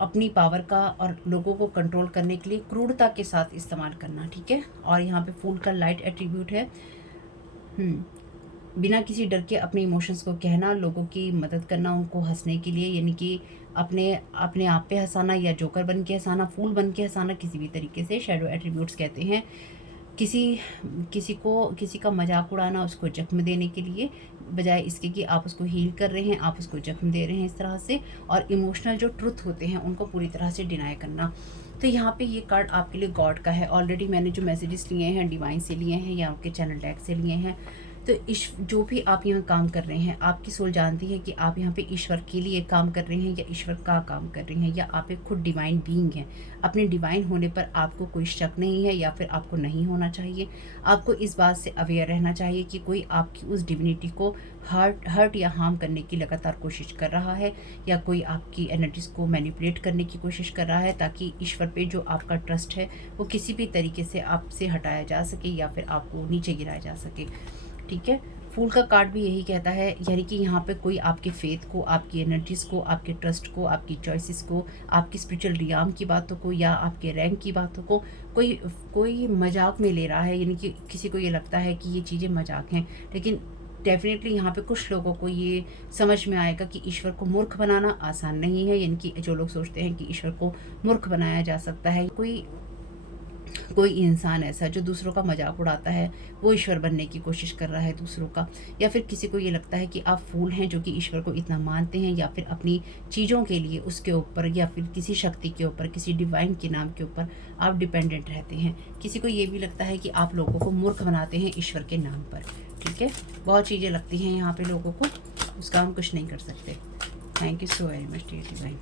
अपनी पावर का और लोगों को कंट्रोल करने के लिए क्रूरता के साथ इस्तेमाल करना, ठीक है। और यहाँ पे फूल का लाइट एट्रीब्यूट है। बिना किसी डर के अपने इमोशंस को कहना, लोगों की मदद करना, उनको हंसने के लिए, यानी कि अपने अपने आप पे हंसाना या जोकर बन के हंसाना, फूल बन के हंसाना, किसी भी तरीके से शैडो एट्रीब्यूट्स कहते हैं। किसी किसी का मजाक उड़ाना, उसको जख्म देने के लिए, बजाय इसके कि आप उसको हील कर रहे हैं, आप उसको जख्म दे रहे हैं इस तरह से। और इमोशनल जो ट्रुथ होते हैं उनको पूरी तरह से डिनाई करना। तो यहाँ पे ये कार्ड आपके लिए गॉड का है। ऑलरेडी मैंने जो मैसेजेस लिए हैं डिवाइन से लिए हैं या आपके चैनल डेक से लिए हैं। तो जो भी आप यहाँ काम कर रहे हैं, आपकी सोल जानती है कि आप यहाँ पे ईश्वर के लिए काम कर रहे हैं या ईश्वर का काम कर रहे हैं, या आप एक खुद डिवाइन बीइंग हैं। अपने डिवाइन होने पर आपको कोई शक नहीं है, या फिर आपको नहीं होना चाहिए। आपको इस बात से अवेयर रहना चाहिए कि कोई आपकी उस डिविनिटी को हर्ट या हार्म करने की लगातार कोशिश कर रहा है, या कोई आपकी एनर्जीज को मैनिपुलेट करने की कोशिश कर रहा है, ताकि ईश्वर पे जो आपका ट्रस्ट है वो किसी भी तरीके से आपसे हटाया जा सके या फिर आपको नीचे गिराया जा सके। ठीक है, फूल का कार्ड भी यही कहता है, यानी कि यहाँ पे कोई आपके फेथ को, आपकी एनर्जीज को, आपके ट्रस्ट को, आपकी चॉइसेस को, आपकी स्पिरिचुअल रियाम की बातों को या आपके रैंक की बातों को कोई मजाक में ले रहा है, यानी कि किसी को ये लगता है कि ये चीज़ें मजाक हैं। लेकिन डेफिनेटली यहाँ पे कुछ लोगों को ये समझ में आएगा कि ईश्वर को मूर्ख बनाना आसान नहीं है, यानी कि जो लोग सोचते हैं कि ईश्वर को मूर्ख बनाया जा सकता है, कोई इंसान ऐसा जो दूसरों का मजाक उड़ाता है, वो ईश्वर बनने की कोशिश कर रहा है दूसरों का, या फिर किसी को ये लगता है कि आप फूल हैं जो कि ईश्वर को इतना मानते हैं, या फिर अपनी चीज़ों के लिए उसके ऊपर, या फिर किसी शक्ति के ऊपर, किसी डिवाइन के नाम के ऊपर आप डिपेंडेंट रहते हैं। किसी को ये भी लगता है कि आप लोगों को मूर्ख बनाते हैं ईश्वर के नाम पर। ठीक है, बहुत चीज़ें लगती हैं यहाँ पे लोगों को, उसका हम कुछ नहीं कर सकते। Thank you so very much dear divine.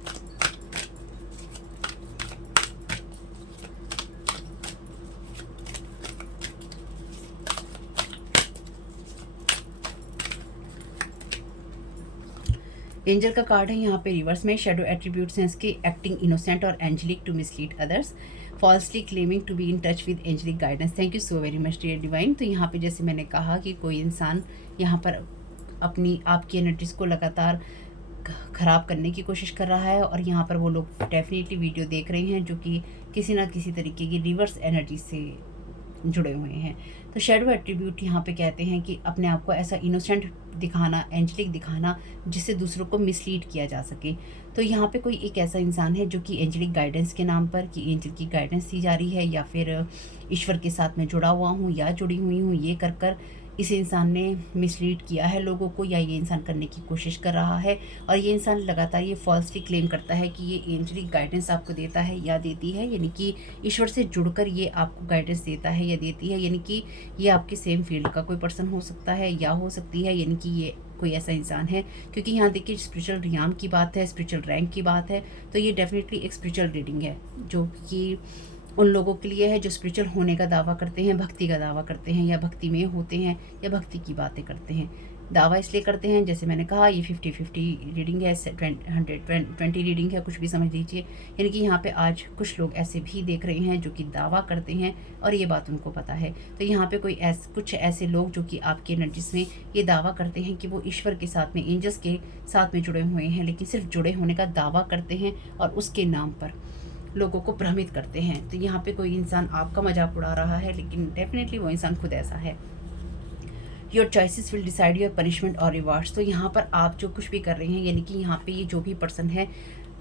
Angel का कार्ड है यहाँ पे रिवर्स में। शेडो एट्रीब्यूट्स हैं इसके, एक्टिंग इनोसेंट और angelic to mislead others, falsely claiming to be in touch with angelic guidance. Thank you so very much dear divine. तो यहाँ पे जैसे मैंने कहा कि कोई इंसान यहाँ पर अपनी आपकी एनर्जीज को लगातार ख़राब करने की कोशिश कर रहा है, और यहाँ पर वो लोग डेफिनेटली वीडियो देख रहे हैं जो कि किसी ना किसी तरीके की रिवर्स एनर्जी से जुड़े हुए हैं। तो शेडो एट्रीब्यूट यहाँ पे कहते हैं कि अपने आप को ऐसा इनोसेंट दिखाना, एंजलिक दिखाना, जिससे दूसरों को मिसलीड किया जा सके। तो यहाँ पे कोई एक ऐसा इंसान है जो कि एंजलिक गाइडेंस के नाम पर, कि एंजल की गाइडेंस दी जा रही है या फिर ईश्वर के साथ मैं जुड़ा हुआ हूँ या जुड़ी हुई हूँ, ये कर कर इस इंसान ने मिसलीड किया है लोगों को, या ये इंसान करने की कोशिश कर रहा है। और ये इंसान लगातार ये फॉल्सली क्लेम करता है कि ये एंजलिक गाइडेंस आपको देता है या देती है, यानी कि ईश्वर से जुड़कर ये आपको गाइडेंस देता है या देती है, यानी कि ये आपके सेम फील्ड का कोई पर्सन हो सकता है या हो सकती है, यानी कि ये कोई ऐसा इंसान है। क्योंकि यहाँ देखिए स्पिरिचुअल रियाम की बात है, स्पिरिचुअल रैंक की बात है, तो ये डेफिनेटली एक स्पिरिचुअल रीडिंग है जो कि उन लोगों के लिए है जो स्पिरिचुअल होने का दावा करते हैं, भक्ति का दावा करते हैं, या भक्ति में होते हैं, या भक्ति की बातें करते हैं। दावा इसलिए करते हैं, जैसे मैंने कहा, ये 50-50 रीडिंग है, 120 रीडिंग है, कुछ भी समझ लीजिए। यानी कि यहाँ पे आज कुछ लोग ऐसे भी देख रहे हैं जो कि दावा करते हैं और ये बात उनको पता है। तो यहाँ पे कुछ ऐसे लोग जो कि आपकी एनर्जीज में ये दावा करते हैं कि वो ईश्वर के साथ में, एंजल्स के साथ में जुड़े हुए हैं, लेकिन सिर्फ जुड़े होने का दावा करते हैं और उसके नाम पर लोगों को भ्रमित करते हैं। तो यहाँ पे कोई इंसान आपका मजाक उड़ा रहा है, लेकिन डेफिनेटली वो इंसान खुद ऐसा है। Your choices will decide your punishment और रिवार्ड्स। तो यहाँ पर आप जो कुछ भी कर रहे हैं, यानी कि यहाँ पे ये जो भी पर्सन है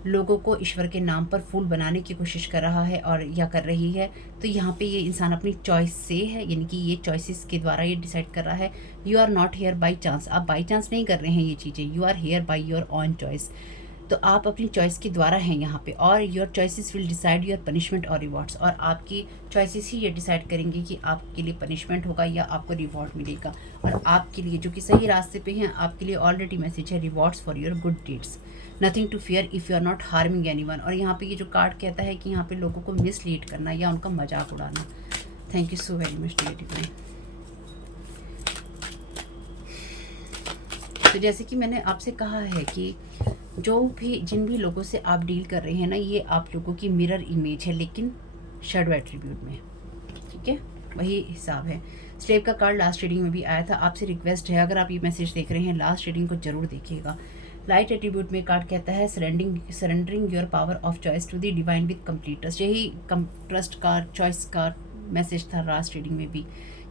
लोगों को ईश्वर के नाम पर फूल बनाने की कोशिश कर रहा है और या कर रही है, तो यहाँ पे ये इंसान अपनी चॉइस से है, यानी कि ये चॉइसेस के द्वारा ये डिसाइड कर रहा है। You are not here by chance, आप बाई चांस नहीं कर रहे हैं ये चीज़ें, you are here by your own choice. तो आप अपनी चॉइस के द्वारा हैं यहाँ पे, और your choices will decide your punishment और रिवॉर्ड्स। और आपकी चॉइसेस ही ये डिसाइड करेंगे कि आपके लिए पनिशमेंट होगा या आपको रिवॉर्ड मिलेगा। और आपके लिए जो कि सही रास्ते पे हैं, आपके लिए ऑलरेडी मैसेज है, rewards for your good deeds, nothing to fear if you are not harming anyone. और यहाँ पे ये जो कार्ड कहता है कि यहाँ पे लोगों को मिसलीड करना या उनका मजाक उड़ाना। Thank you so very much dear divine. तो जैसे कि मैंने आपसे कहा है कि जिन भी लोगों से आप डील कर रहे हैं ना, ये आप लोगों की मिरर इमेज है, लेकिन शैडो एट्रीब्यूट में। ठीक है, वही हिसाब है। स्लेव का कार्ड लास्ट रीडिंग में भी आया था। आपसे रिक्वेस्ट है, अगर आप ये मैसेज देख रहे हैं, लास्ट रीडिंग को जरूर देखिएगा। लाइट एट्रीब्यूट में कार्ड कहता है surrendering your power of choice to the divine with complete trust. यही ट्रस्ट का, चॉइस का मैसेज था लास्ट रीडिंग में भी,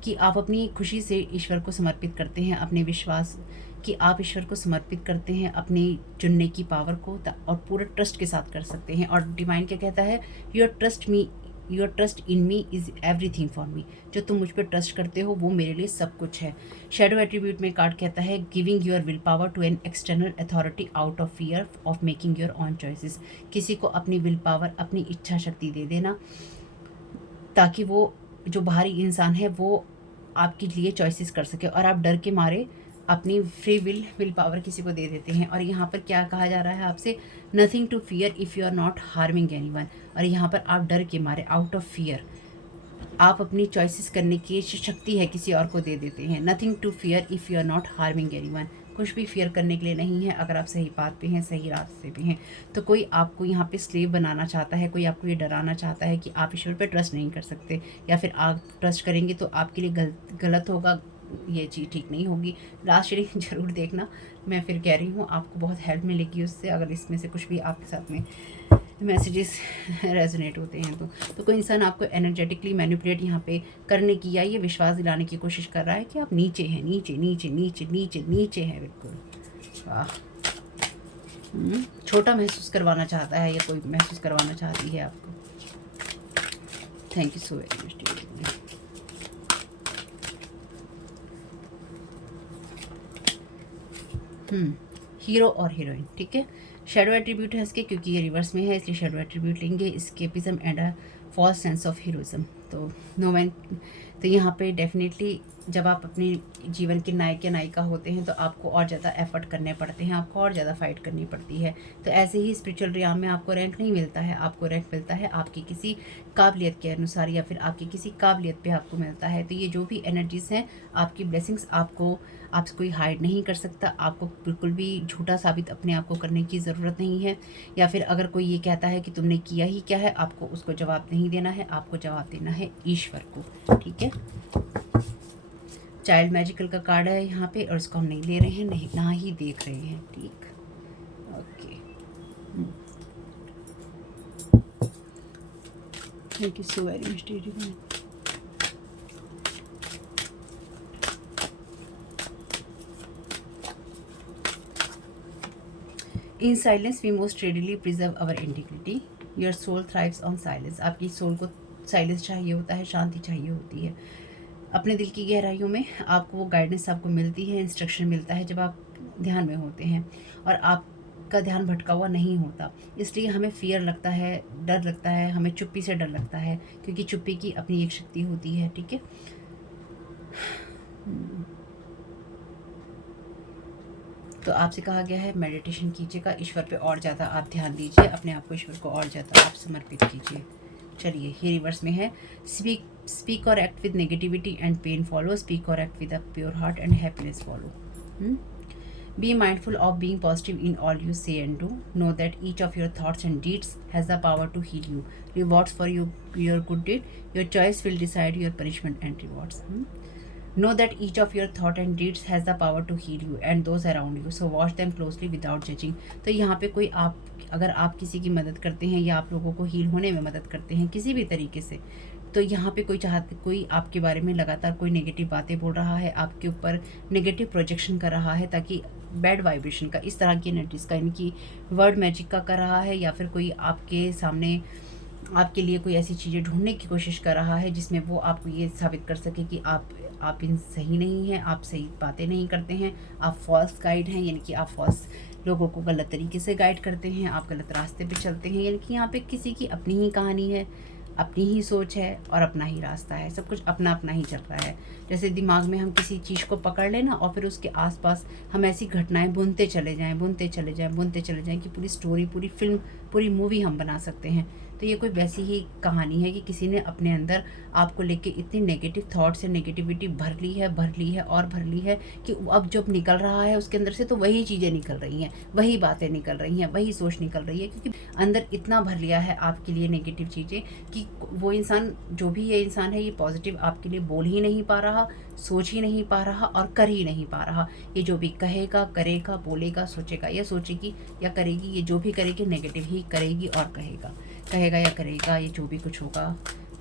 कि आप अपनी खुशी से ईश्वर को समर्पित करते हैं, अपने विश्वास कि आप ईश्वर को समर्पित करते हैं अपनी चुनने की पावर को, और पूरे ट्रस्ट के साथ कर सकते हैं। और डिवाइन क्या कहता है, your trust in me is everything for me. जो तुम मुझ पर ट्रस्ट करते हो वो मेरे लिए सब कुछ है। शेडो एट्रीब्यूट में कार्ड कहता है, giving your will power to an external authority out of fear of making your own choices. किसी को अपनी विल पावर, अपनी इच्छा शक्ति दे देना, ताकि वो जो बाहरी इंसान है वो आपके लिए चॉइसेस कर सके, और आप डर के मारे अपनी फ्री विल पावर किसी को दे देते हैं। और यहाँ पर क्या कहा जा रहा है आपसे, nothing to fear if you are not harming anyone. और यहाँ पर आप डर के मारे, आउट ऑफ फियर, आप अपनी चॉइसेस करने की शक्ति है किसी और को दे देते हैं। Nothing to fear if you are not harming anyone. कुछ भी फियर करने के लिए नहीं है अगर आप सही बात पे हैं, सही रास्ते पे हैं। तो कोई आपको यहाँ पे स्लेव बनाना चाहता है, कोई आपको ये डराना चाहता है कि आप ईश्वर पे ट्रस्ट नहीं कर सकते, या फिर आप ट्रस्ट करेंगे तो आपके लिए गलत होगा, ये चीज़ ठीक नहीं होगी। लास्ट रीडिंग ज़रूर देखना, मैं फिर कह रही हूँ आपको बहुत हेल्प मिलेगी उससे, अगर इसमें से कुछ भी आपके साथ में मैसेजेस रेजोनेट होते हैं तो कोई इंसान आपको एनर्जेटिकली मैनिपुलेट यहाँ पे करने की या ये विश्वास दिलाने की कोशिश कर रहा है कि आप नीचे हैं, नीचे नीचे नीचे नीचे नीचे हैं बिल्कुल। वाह, छोटा महसूस करवाना चाहता है या कोई महसूस करवाना चाहती है आपको। Thank you so very much. Hero और हीरोइन, ठीक है। शेडो एट्रीब्यूट है इसके, क्योंकि ये रिवर्स में है इसलिए शेडो एट्रीब्यूट लेंगे। Escapism and a false sense of heroism. तो तो यहाँ पे डेफिनेटली जब आप अपने जीवन के नायक या नायिका होते हैं तो आपको और ज़्यादा एफर्ट करने पड़ते हैं, आपको और ज़्यादा फाइट करनी पड़ती है। तो ऐसे ही स्पिरिचुअल रियाम में आपको रैंक नहीं मिलता है, आपको रैंक मिलता है आपकी किसी काबिलियत के अनुसार, या फिर आपकी किसी काबिलियत पे आपको मिलता है। तो ये जो भी एनर्जीज़ हैं, आपकी ब्लेसिंग्स आपसे कोई हाइड नहीं कर सकता। आपको बिल्कुल भी झूठा साबित अपने आप को करने की ज़रूरत नहीं है, या फिर अगर कोई ये कहता है कि तुमने किया ही क्या है, आपको उसको जवाब नहीं देना है, आपको जवाब देना है ईश्वर को, ठीक है। चाइल्ड मैजिकल का कार्ड है यहाँ पे, और इसको हम नहीं ले रहे हैं, नहीं ना ही देख रहे हैं, ठीक। Okay, thank you so very much divine. In silence we most readily preserve our integrity. Your soul thrives on silence. आपकी सोल को साइलेंस चाहिए होता है, शांति चाहिए होती है। अपने दिल की गहराइयों में आपको वो गाइडेंस आपको मिलती है, इंस्ट्रक्शन मिलता है जब आप ध्यान में होते हैं, और आपका ध्यान भटका हुआ नहीं होता। इसलिए हमें फियर लगता है, डर लगता है, हमें चुप्पी से डर लगता है, क्योंकि चुप्पी की अपनी एक शक्ति होती है, ठीक है। तो आपसे कहा गया है मेडिटेशन कीजिएगा, ईश्वर पे और ज़्यादा आप ध्यान दीजिए, अपने आप को ईश्वर को और ज़्यादा आप समर्पित कीजिए। चलिए, ये रिवर्स में है, स्पीक और act with negativity and pain follow, speak और act with a pure heart and happiness follow. Be mindful of being positive in all you say and do, know that each of your thoughts and deeds has the power to heal you, rewards for your good deed, your choice will decide your punishment and rewards. Know that each of your thought and deeds has the power to heal you and those around you. So watch them closely without judging. तो यहाँ पे कोई अगर आप किसी की मदद करते हैं या आप लोगों को हील होने में मदद करते हैं किसी भी तरीके से, तो यहाँ पे कोई आपके बारे में लगातार कोई नेगेटिव बातें बोल रहा है, आपके ऊपर नेगेटिव प्रोजेक्शन कर रहा है, ताकि बैड वाइब्रेशन का, इस तरह की एनर्जीज का, इनकी वर्ड मैजिक का कर रहा है, या फिर कोई आपके सामने आपके लिए कोई ऐसी चीज़ें ढूंढने की कोशिश कर रहा है जिसमें वो आपको ये साबित कर सके कि आप इन सही नहीं हैं, आप सही बातें नहीं करते हैं, आप फॉल्स गाइड हैं, यानी कि आप फॉल्स लोगों को गलत तरीके से गाइड करते हैं, आप गलत रास्ते पे चलते हैं। यानी कि यहाँ पे किसी की अपनी ही कहानी है, अपनी ही सोच है और अपना ही रास्ता है, सब कुछ अपना अपना ही चल रहा है। जैसे दिमाग में हम किसी चीज़ को पकड़ लेना और फिर उसके आसपास हम ऐसी घटनाएं बुनते चले जाएं कि पूरी स्टोरी, पूरी फिल्म, पूरी मूवी हम बना सकते हैं। तो ये कोई वैसी ही कहानी है कि किसी ने अपने अंदर आपको लेके इतनी नेगेटिव थॉट्स या नेगेटिविटी भर ली है कि अब जब निकल रहा है उसके अंदर से तो वही चीज़ें निकल रही हैं, वही बातें निकल रही हैं, वही सोच निकल रही है, क्योंकि अंदर इतना भर लिया है आपके लिए नेगेटिव चीज़ें कि वो इंसान, जो भी ये इंसान है, ये पॉजिटिव आपके लिए बोल ही नहीं पा रहा, सोच ही नहीं पा रहा और कर ही नहीं पा रहा। ये जो भी कहेगा, करेगा, बोलेगा, सोचेगा या सोचेगी या करेगी, ये जो भी करेगी नेगेटिव ही करेगी और कहेगा या करेगा, ये जो भी कुछ होगा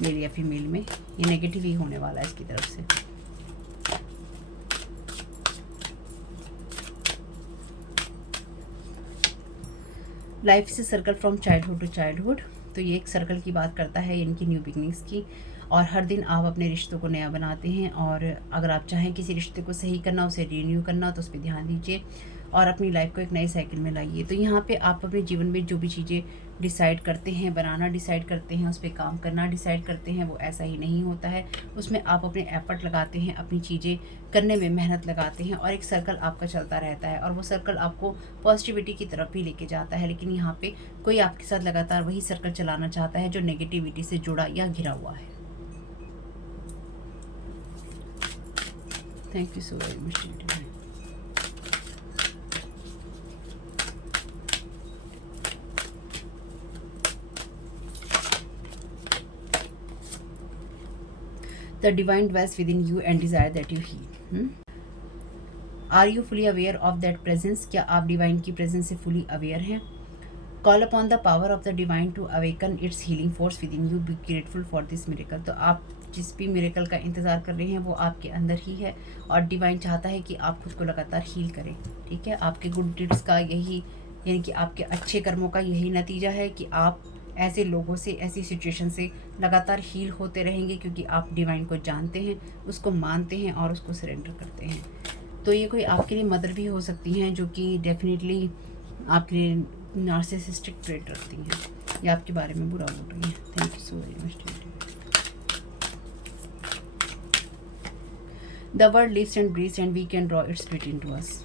मेल या फीमेल में, ये नेगेटिव ही होने वाला है इसकी तरफ से। लाइफ से circle from childhood to childhood, तो ये एक सर्कल की बात करता है, यानी कि न्यू बिगनिंग्स की। और हर दिन आप अपने रिश्तों को नया बनाते हैं, और अगर आप चाहें किसी रिश्ते को सही करना, उसे रीन्यू करना, तो उस पर ध्यान दीजिए और अपनी लाइफ को एक नए साइकिल में लाइए। तो यहाँ पे आप अपने जीवन में जो भी चीज़ें डिसाइड करते हैं, बनाना डिसाइड करते हैं, उस पर काम करना डिसाइड करते हैं, वो ऐसा ही नहीं होता है। उसमें आप अपने एफर्ट लगाते हैं, अपनी चीज़ें करने में मेहनत लगाते हैं, और एक सर्कल आपका चलता रहता है, और वो सर्कल आपको पॉजिटिविटी की तरफ भी लेके जाता है। लेकिन यहाँ पे कोई आपके साथ लगातार वही सर्कल चलाना चाहता है जो नेगेटिविटी से जुड़ा या घिरा हुआ है। Thank you so very much. The divine dwells within you and desire that you heal. Are you fully aware of that presence? क्या आप डिवाइन की प्रेजेंस से फुली अवेयर हैं? Call upon the power of the divine to awaken its healing force within you. Be grateful for this miracle. तो आप जिस भी miracle का इंतज़ार कर रहे हैं वो आपके अंदर ही है, और डिवाइन चाहता है कि आप खुद को लगातार हील करें। ठीक है, आपके गुड डीड्स का यही, यानी कि आपके अच्छे कर्मों का यही नतीजा है कि आप ऐसे लोगों से, ऐसी सिचुएशन से लगातार हील होते रहेंगे, क्योंकि आप डिवाइन को जानते हैं, उसको मानते हैं और उसको सरेंडर करते हैं। तो ये कोई आपके लिए मदर भी हो सकती हैं, जो कि डेफिनेटली आपके लिए नार्सिसिस्टिक ट्रेट रखती हैं या आपके बारे में बुरा बोल रही हैं। Thank you so very much. The world lives and breathes and we can draw its beauty into us.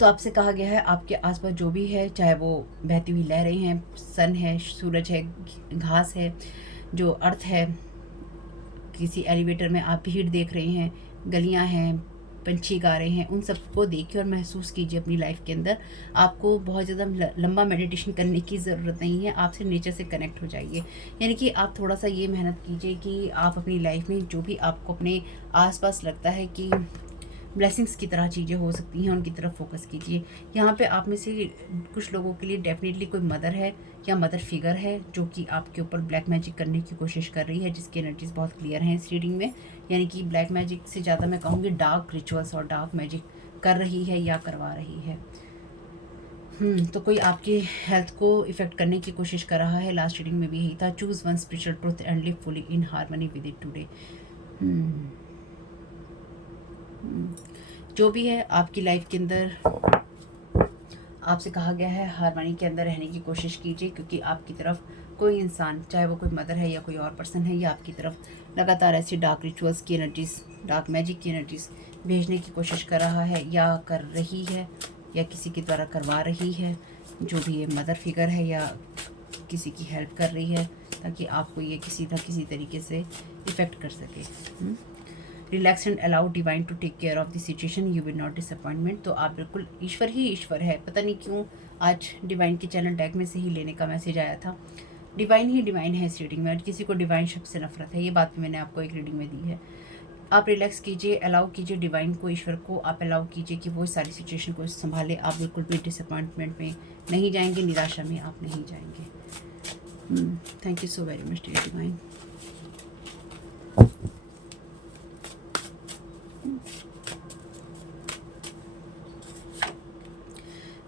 तो आपसे कहा गया है, आपके आसपास जो भी है, चाहे वो बहती हुई लहरें हैं, सन है, सूरज है, घास है, जो अर्थ है, किसी एलिवेटर में आप भीड़ देख रहे हैं, गलियां हैं, पंछी गा रहे हैं, उन सबको देखिए और महसूस कीजिए अपनी लाइफ के अंदर। आपको बहुत ज़्यादा लंबा मेडिटेशन करने की ज़रूरत नहीं है, आपसे नेचर से कनेक्ट हो जाइए। यानी कि आप थोड़ा सा ये मेहनत कीजिए कि आप अपनी लाइफ में जो भी आपको अपने आसपास लगता है कि ब्लेसिंग्स की तरह चीज़ें हो सकती हैं, उनकी तरफ फोकस कीजिए। यहाँ पे आप में से कुछ लोगों के लिए डेफिनेटली कोई मदर है या मदर फिगर है जो कि आपके ऊपर ब्लैक मैजिक करने की कोशिश कर रही है, जिसकी एनर्जीज बहुत क्लियर हैं इस रीडिंग में। यानी कि ब्लैक मैजिक से ज़्यादा मैं कहूँगी डार्क रिचुअल्स और डार्क मैजिक कर रही है या करवा रही है। तो कोई आपकी हेल्थ को इफेक्ट करने की कोशिश कर रहा है। लास्ट रीडिंग में भी यही था, choose one spiritual truth and live fully in harmony with it today. जो भी है आपकी लाइफ के अंदर, आपसे कहा गया है हार्मनी के अंदर रहने की कोशिश कीजिए, क्योंकि आपकी तरफ कोई इंसान, चाहे वो कोई मदर है या कोई और पर्सन है, या आपकी तरफ लगातार ऐसी डार्क रिचुअल्स की एनर्जीज, डार्क मैजिक की एनर्जीज भेजने की कोशिश कर रहा है या कर रही है, या किसी के द्वारा करवा रही है। जो भी ये मदर फिगर है या किसी की हेल्प कर रही है, ताकि आपको ये किसी न किसी तरीके से इफ़ेक्ट कर सके। Relax and allow divine to take care of the situation, you will not disappointment. तो आप बिल्कुल ईश्वर ही ईश्वर है। पता नहीं क्यों आज डिवाइन के चैनल टैग में से ही लेने का मैसेज आया था। डिवाइन ही डिवाइन है इस रीडिंग में, और किसी को डिवाइन शब्द से नफरत है, ये बात भी मैंने आपको एक रीडिंग में दी है। आप रिलैक्स कीजिए, अलाउ कीजिए डिवाइन को, ईश्वर को आप अलाउ कीजिए कि वो सारी सिचुएशन को संभाले। आप बिल्कुल भी डिसअपॉइंटमेंट में नहीं जाएंगे, निराशा में आप नहीं जाएंगे। Thank you so very much dear divine.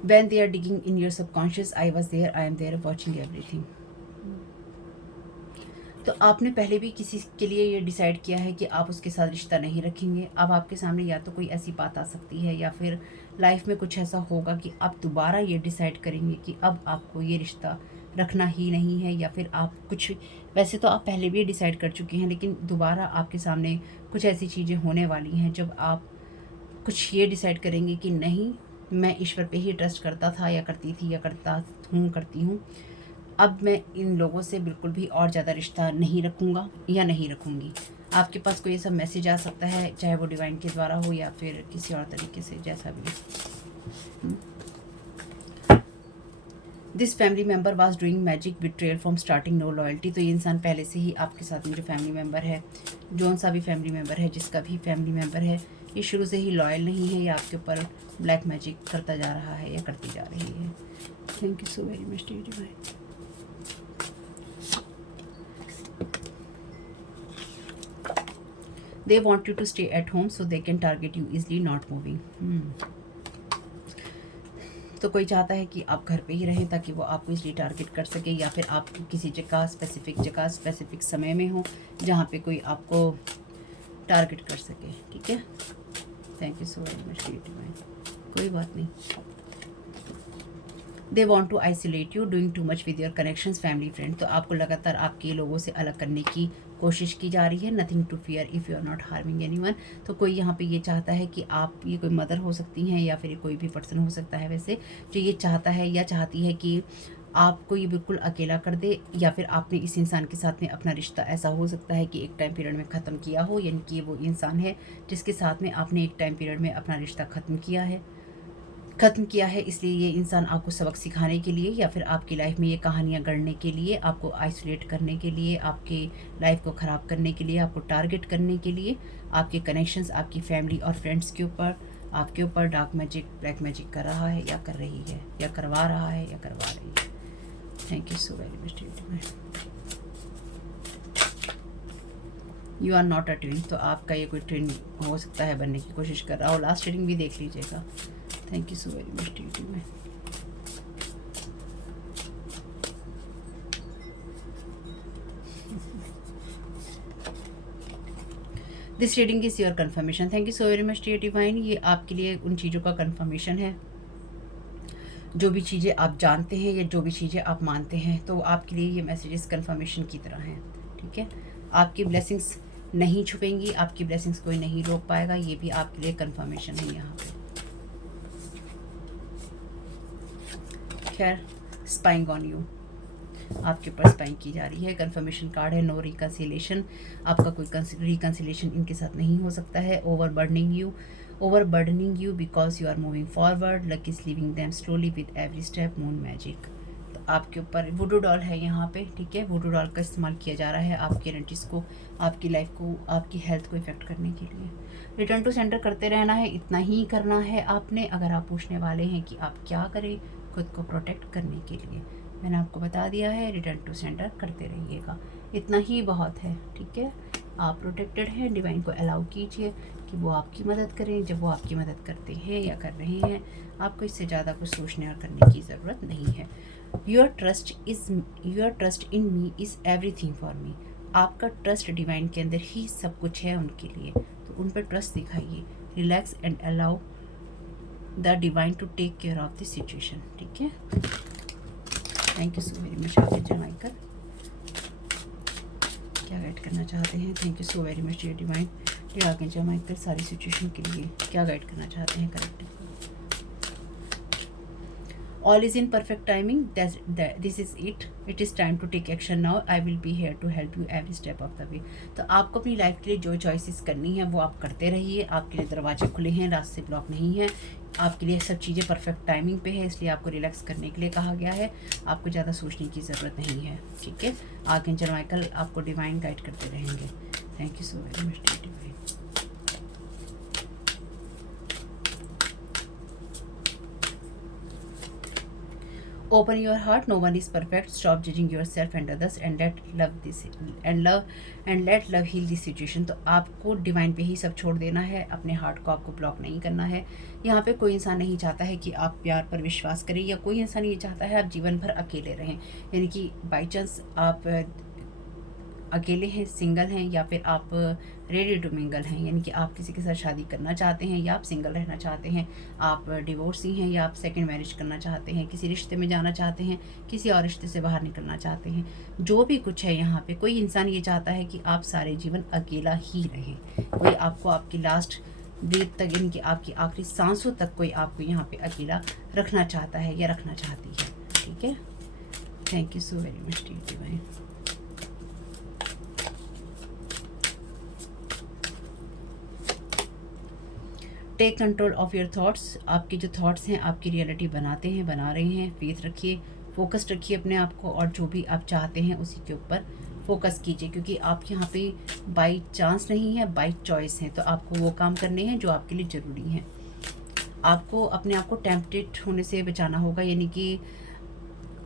When they are digging in your subconscious, I was there, I am there, watching everything. तो आपने पहले भी किसी के लिए ये डिसाइड किया है कि आप उसके साथ रिश्ता नहीं रखेंगे। अब आपके सामने या तो कोई ऐसी बात आ सकती है, या फिर लाइफ में कुछ ऐसा होगा कि आप दोबारा ये डिसाइड करेंगे कि अब आपको ये रिश्ता रखना ही नहीं है, या फिर आप कुछ, वैसे तो आप पहले भी डिसाइड कर चुके हैं, लेकिन दोबारा आपके सामने कुछ ऐसी चीज़ें होने वाली हैं जब आप कुछ ये डिसाइड करेंगे कि नहीं, मैं ईश्वर पे ही ट्रस्ट करता था या करती थी या करती हूँ, अब मैं इन लोगों से बिल्कुल भी और ज़्यादा रिश्ता नहीं रखूँगा या नहीं रखूँगी। आपके पास कोई ऐसा मैसेज आ सकता है, चाहे वो डिवाइन के द्वारा हो या फिर किसी और तरीके से, जैसा भी। This family member was doing magic betrayal from starting, no loyalty. तो ये इंसान पहले से ही आपके साथ में जो फैमिली मेम्बर है, जौन सा भी फैमिली मेम्बर है, जिसका भी फैमिली मेम्बर है, ये शुरू से ही लॉयल नहीं है, या आपके ऊपर ब्लैक मैजिक करता जा रहा है या करती जा रही है। Thank you so very much dear divine. They want you to stay at home so they can target you easily, not moving. तो कोई चाहता है कि आप घर पे ही रहें ताकि वो आपको इसलिए टारगेट कर सके, या फिर आप किसी जगह स्पेसिफिक समय में हो जहाँ पे कोई आपको टारगेट कर सके। ठीक है, thank you so very much divine. कोई बात नहीं। They want to isolate you doing too much with your connections family friend. तो आपको लगातार आपके लोगों से अलग करने की कोशिश की जा रही है। Nothing to fear if you are not harming anyone. तो कोई यहाँ पे ये चाहता है कि आप, ये कोई मदर हो सकती हैं या फिर कोई भी पर्सन हो सकता है वैसे, जो ये चाहता है या चाहती है कि आपको ये बिल्कुल अकेला कर दे, या फिर आपने इस इंसान के साथ में अपना रिश्ता ऐसा हो सकता है कि एक टाइम पीरियड में ख़त्म किया हो, यानी कि वो इंसान है जिसके साथ में आपने एक टाइम पीरियड में अपना रिश्ता ख़त्म किया है। इसलिए ये इंसान आपको सबक सिखाने के लिए, या फिर आपकी लाइफ में ये कहानियाँ गढ़ने के लिए, आपको आइसोलेट करने के लिए, आपके लाइफ को ख़राब करने के लिए, आपको टारगेट करने के लिए, आपके कनेक्शंस, आपकी फैमिली और फ्रेंड्स के ऊपर, आपके ऊपर डार्क मैजिक, ब्लैक मैजिक कर रहा है या कर रही है, या करवा रहा है या करवा रही है। Thank you so very much. You are not a twin. तो आपका ये कोई ट्विन हो सकता है, बनने की कोशिश कर रहा हो। लास्ट रीडिंग भी देख लीजिएगा। Thank you so very much TV में। This reading is your confirmation. Thank you so very much the divine. ये आपके लिए उन चीज़ों का कन्फर्मेशन है, जो भी चीज़ें आप जानते हैं या जो भी चीज़ें आप मानते हैं, तो आपके लिए ये मैसेजेस कन्फर्मेशन की तरह हैं। ठीक है, आपकी ब्लेसिंग्स नहीं छुपेंगी, आपकी ब्लेसिंग्स कोई नहीं रोक पाएगा। ये भी आपके लिए कन्फर्मेशन है यहाँ पे। खैर, स्पाइंग ऑन यू, आपके ऊपर स्पाइंग की जा रही है। कंफर्मेशन कार्ड है, नो रिकन्सिलेशन। आपका कोई रिकन्सिलेशन इनके साथ नहीं हो सकता है। Overburdening you because you are moving forward, luck is living them slowly with every step, moon magic. तो आपके ऊपर वुडू डॉल है यहाँ पे। ठीक है, वुडू डॉल का इस्तेमाल किया जा रहा है आपकी एनर्जीज को, आपकी लाइफ को, आपकी हेल्थ को इफेक्ट करने के लिए। रिटर्न टू सेंटर करते रहना है, इतना ही करना है आपने। अगर आप पूछने वाले हैं कि आप क्या करें खुद को प्रोटेक्ट करने के लिए, मैंने आपको बता दिया है, रिटर्न टू सेंटर करते रहिएगा, इतना ही बहुत है। ठीक है, आप प्रोटेक्टेड हैं। डिवाइन को अलाउ कीजिए कि वो आपकी मदद करें। जब वो आपकी मदद करते हैं या कर रहे हैं, आपको इससे ज़्यादा कुछ सोचने और करने की ज़रूरत नहीं है। Your trust in me is everything for me. आपका ट्रस्ट डिवाइन के अंदर ही सब कुछ है उनके लिए, तो उन पर ट्रस्ट दिखाइए। Relax and allow the divine to take care of this situation. ठीक है, thank you so very much. आगे जमाकर क्या गाइड करना चाहते हैं? Thank you so very much dear divine. ये आगे जमाकर सारी सिचुएशन के लिए क्या गाइड करना चाहते हैं? Correct, all is in perfect timing, this is it is time to take action now, I will be here to help you every step of the way. तो आपको अपनी लाइफ के लिए जो चॉइसेस करनी है वो आप करते रहिए। आपके लिए दरवाजे खुले हैं, रास्ते ब्लॉक नहीं है, आपके लिए सब चीज़ें परफेक्ट टाइमिंग पे है। इसलिए आपको रिलैक्स करने के लिए कहा गया है, आपको ज़्यादा सोचने की ज़रूरत नहीं है। ठीक है, आर्कएंजल माइकल आपको डिवाइन गाइड करते रहेंगे। Thank you so very much divine. Open your heart. No one is perfect. Stop judging yourself and others, and let love heal this situation. तो आपको डिवाइन पे ही सब छोड़ देना है, अपने हार्ट को आपको ब्लॉक नहीं करना है। यहाँ पे कोई इंसान नहीं चाहता है कि आप प्यार पर विश्वास करें, या कोई इंसान ये चाहता है आप जीवन भर अकेले रहें। यानी कि बाई चांस आप अकेले हैं, सिंगल हैं, या फिर आप रेडी टू मिंगल हैं, यानी कि आप किसी के साथ शादी करना चाहते हैं, या आप सिंगल रहना चाहते हैं, आप डिवोर्सी हैं, या आप सेकंड मैरिज करना चाहते हैं, किसी रिश्ते में जाना चाहते हैं, किसी और रिश्ते से बाहर निकलना चाहते हैं, जो भी कुछ है यहाँ पे, कोई इंसान ये चाहता है कि आप सारे जीवन अकेला ही रहें। कोई आपको आपकी लास्ट ब्रीथ तक, यानी कि आपकी आखिरी सांसों तक कोई आपको यहाँ पे अकेला रखना चाहता है या रखना चाहती है। ठीक है, thank you so very much divine. Take control of your thoughts. आपके जो थॉट्स हैं आपकी रियलिटी बनाते हैं, बना रहे हैं। फेथ रखिए, फोकस रखिए अपने आप को, और जो भी आप चाहते हैं उसी के ऊपर फोकस कीजिए, क्योंकि आप यहाँ पे बाई चांस नहीं है, बाई चॉइस है। तो आपको वो काम करने हैं जो आपके लिए ज़रूरी हैं। आपको अपने आप को टेम्पटेड होने से बचाना होगा, यानी कि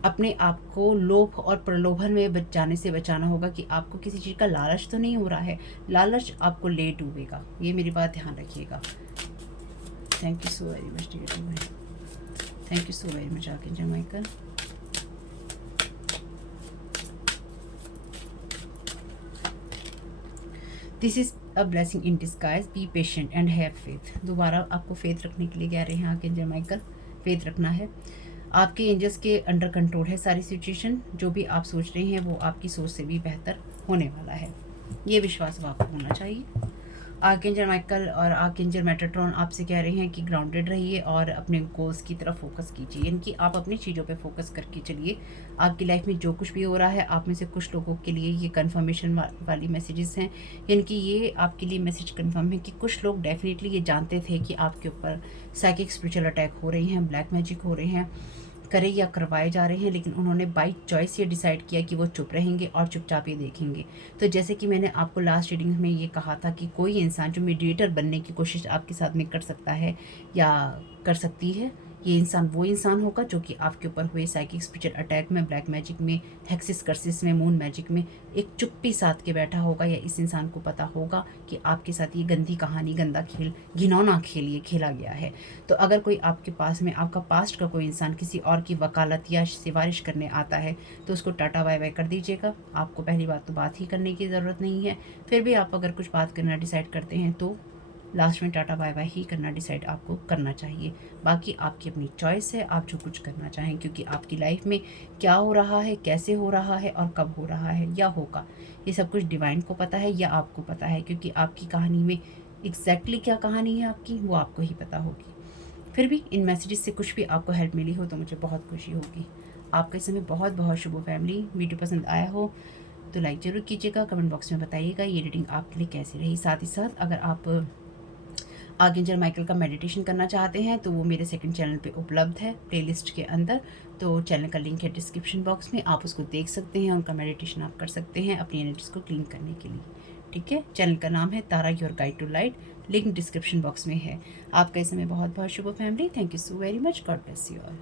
अपने आप को लोभ और प्रलोभन में जाने से बचाना होगा, कि आपको किसी चीज़ का लालच तो नहीं हो रहा है, लालच आपको ले डूबेगा। ये मेरी बात ध्यान रखिएगा। Thank you so very much dear divine. Thank you so very much archangel Michael. This is a blessing in disguise, be patient and have faith. दोबारा आपको फेथ रखने के लिए कह रहे हैं आर्कएंजल माइकल, फेथ रखना है। आपके एंजल्स के अंडर कंट्रोल है सारी सिचुएशन, जो भी आप सोच रहे हैं वो आपकी सोच से भी बेहतर होने वाला है, ये विश्वास अब आपको होना चाहिए। आर्कएंजल माइकल और आर्कएंजल मेटाट्रॉन आपसे कह रहे हैं कि ग्राउंडेड रहिए और अपने गोल्स की तरफ फोकस कीजिए, यानी कि आप अपनी चीज़ों पे फोकस करके चलिए। आपकी लाइफ में जो कुछ भी हो रहा है, आप में से कुछ लोगों के लिए ये कन्फर्मेशन वाली मैसेजेस हैं, यानी कि ये आपके लिए मैसेज कन्फर्म है कि कुछ लोग डेफिनेटली ये जानते थे कि आपके ऊपर साइकिक स्पिरिचुअल अटैक हो रहे हैं, ब्लैक मैजिक हो रहे हैं, करे या करवाए जा रहे हैं, लेकिन उन्होंने बाई चॉइस ये डिसाइड किया कि वो चुप रहेंगे और चुपचाप ये देखेंगे। तो जैसे कि मैंने आपको लास्ट रीडिंग में ये कहा था कि कोई इंसान जो मीडिएटर बनने की कोशिश आपके साथ में कर सकता है या कर सकती है, ये इंसान वो इंसान होगा जो कि आपके ऊपर हुए साइकिक स्पिरिचुअल अटैक में, ब्लैक मैजिक में, हेक्सिस कर्सिस में, मून मैजिक में एक चुप्पी साथ के बैठा होगा, या इस इंसान को पता होगा कि आपके साथ ये गंदी कहानी, गंदा खेल, घिनौना खेल ये खेला गया है। तो अगर कोई आपके पास में, आपका पास्ट का कोई इंसान किसी और की वकालत या सिफारिश करने आता है, तो उसको टाटा बाय बाय कर दीजिएगा। आपको पहली बात तो बात ही करने की ज़रूरत नहीं है। फिर भी आप अगर कुछ बात करना डिसाइड करते हैं तो लास्ट में टाटा बाय बाय ही करना डिसाइड आपको करना चाहिए। बाकी आपकी अपनी चॉइस है, आप जो कुछ करना चाहें, क्योंकि आपकी लाइफ में क्या हो रहा है, कैसे हो रहा है और कब हो रहा है या होगा, ये सब कुछ डिवाइन को पता है या आपको पता है, क्योंकि आपकी कहानी में एग्जैक्टली क्या कहानी है आपकी, वो आपको ही पता होगी। फिर भी इन मैसेजेस से कुछ भी आपको हेल्प मिली हो तो मुझे बहुत खुशी होगी। आपका इस समय बहुत बहुत शुभ हो फैमिली। वीडियो पसंद आया हो तो लाइक ज़रूर कीजिएगा, कमेंट बॉक्स में बताइएगा ये रीडिंग आपके लिए कैसी रही। साथ ही साथ अगर आप आर्कएंजल माइकल का मेडिटेशन करना चाहते हैं तो वो मेरे सेकंड चैनल पे उपलब्ध है प्लेलिस्ट के अंदर, तो चैनल का लिंक है डिस्क्रिप्शन बॉक्स में, आप उसको देख सकते हैं, उनका मेडिटेशन आप कर सकते हैं अपनी एनर्जीज को क्लीन करने के लिए। ठीक है, चैनल का नाम है Tara your guide to light, link description box में है। आपका इस समय बहुत बहुत शुभ family. Thank you so very much, god bless you all.